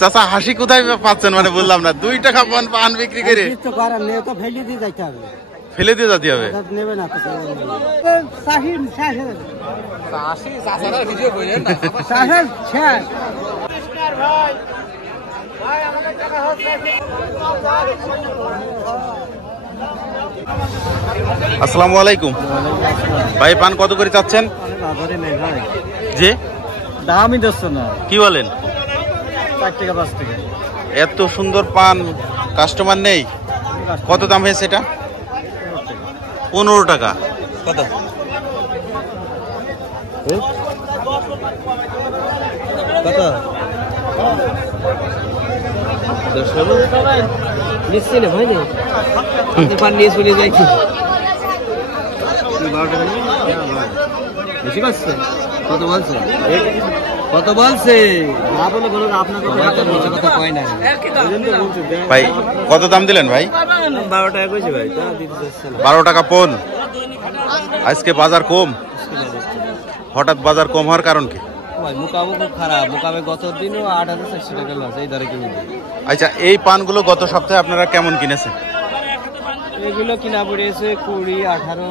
চাচা হাসি কোথায় পাচ্ছেন মানে বললাম না। 2 টাকা পান বিক্রি করে ফেলে দিয়ে যেতে হবে। আসসালামু আলাইকুম ভাই, পান কত করে চাচ্ছেন? জি দামই দিচ্ছ না। কি বলেন? 4 টাকা 5 টাকা। এত সুন্দর পান, কাস্টমার নেই। কত দাম হয়েছে এটা? 15 টাকা। কত? কত? নিশ্চয় না ভাই, পান নিয়ে চলে যাই। বেশি পাচ্ছে? কত বলছে? কত বলছে? না বলে বলো আপনার কথা কয় না ভাই। কত দাম দিলেন ভাই? 12 টাকা কইছি ভাই। 12 টাকা পন। আজকে বাজার কম, হঠাৎ বাজার কম হওয়ার কারণ কি? মুকামে খুব খারাপ। মুকামে গত দিনও 8,400 টাকা লস। এই দরে কিনে। আচ্ছা, এই পানগুলো গত সপ্তাহে আপনারা কেমন কিনেছেন? এগুলো কিনা পড়েছে 20, 18।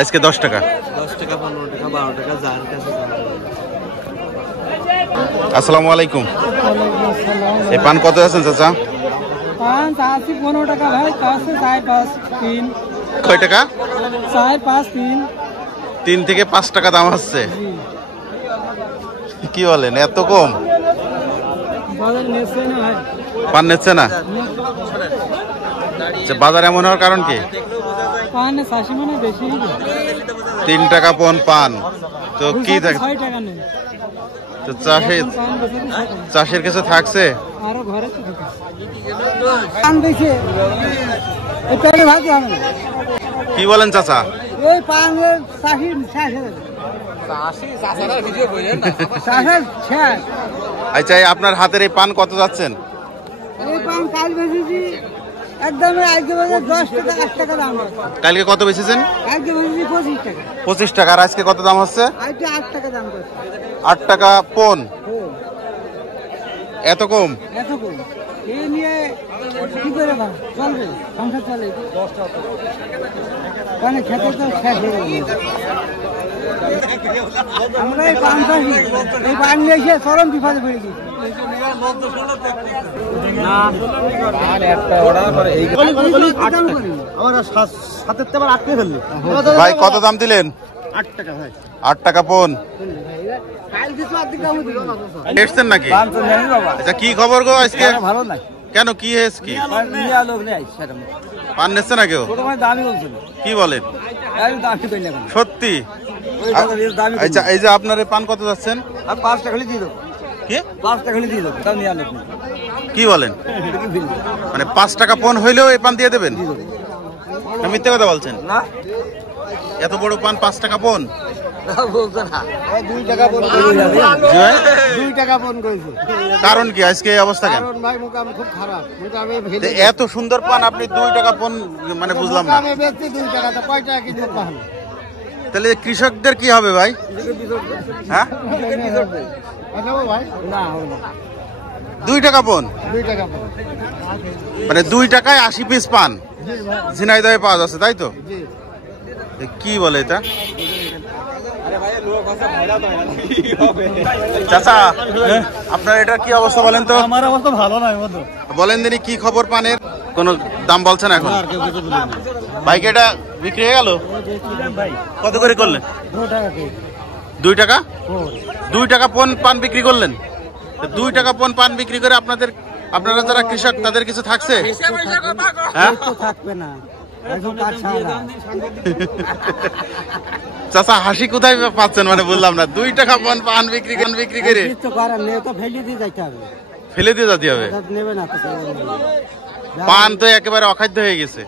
আজকে 10 টাকা। 10 টাকা, 15 টাকা, 12 টাকা, যার কাছে। আসসালামু আলাইকুম। এই পান কত আছেন চাচা? পান 15 টাকা ভাই। কাছে 4, 5, 3। কয় টাকা? 4, 5, 3। 3 থেকে 5 টাকা দাম হচ্ছে। কি বলেন, এত কম? বাজার নেছে না ভাই। পান নিচ্ছে না? আচ্ছা, বাজার এমন হওয়ার কারণ কি? পান চাষি মানে বেশি। 3 টাকা পন পান তো কি থাকে? 6 টাকা নেই তো চাষের কাছে থাকছে আরো ঘরে তো থাকে। পান বেশি এই পেটে ভাত হবে না। কি বলেন চাচা? এই পান চাষি শেষ হয়ে যাবে। চাষারা ভিডিও করেন না। চাষা শেষ। আচ্ছা, আপনার হাতের এই পান কত যাচ্ছেন? এই পান কাল বেশি একদম আজকে বাজার 10 টাকা 8 টাকা দাম। কালকে কত বেচেছেন? আজকে বেশি 25 টাকা। 25 টাকা। আর আজকে কত দাম হচ্ছে? আজকে 8 টাকা দাম করছে। 8 টাকা পন। এত কম? এত কম এই নিয়ে কি করে ভাই চলবে? সংসার চলে? 10 টাকা মানে খেতে তো শেষ হয়ে গেছে। আমরা এই পান চাষি, এই পান নিয়ে এসে চরম বিপদে পড়ে গেছি। ভাই কত দাম দিলেন? 8 টাকা ভাই। 8 টাকা পন। এসছেন নাকি? আচ্ছা, কি খবর গো আজকে? ভালো নাই। কেন, কি হয়েছে? কি পান নিচ্ছে না কেউ? কি বলেন, সত্যি? আচ্ছা, এই যে আপনার এই পান কত যাচ্ছেন? 5 টাকা দিয়ে দেবো। কি 5 টাকা দিয়ে দেবো? তাও নিয়ে আলো। কি বলেন? মানে 5 টাকা পন হইলেও এই পান দিয়ে দেবেন? না মিথ্যে কথা বলছেন? না, এত বড় পান 5 টাকা পন? 2 টাকা পন। 2 টাকা পন করেছে। কারণ কি আজকে এই অবস্থা কেন? ভাই মুকাম খুব খারাপ। এত সুন্দর পান আপনি 2 টাকা পন মানে বুঝলাম না। 2 টাকা তো কয় টাকা কিনতে পারবো? তাহলে কৃষকদের কি হবে ভাই? হ্যাঁ, 2 টাকা পন। 2 টাকা পন মানে 2 টাকায় 80 পিস পান ঝিনাইদহে পাওয়া যাচ্ছে, তাই তো? কি বলে এটা? চাচা, আপনার এটা কি অবস্থা বলেন তো? আমার অবস্থা ভালো নয়। বলেন দিনই কি খবর পানের? কোন দাম বলছেন এখন? বাইক এটা বিক্রি হয়ে গেল? কত করে করলেন? 2 টাকা। 2 টাকা পন পান বিক্রি করলেন? 2 টাকা পন পান বিক্রি করে আপনারা যারা কৃষক তাদের কিছু থাকছে? হ্যাঁ, থাকবে না। চাচা হাসি কোথায় পাচ্ছেন মানে বললাম না। 2 টাকা পন পান বিক্রি করে ফেলে দিয়ে যেতে হবে। পান তো একেবারে অখাদ্য হয়ে গেছে।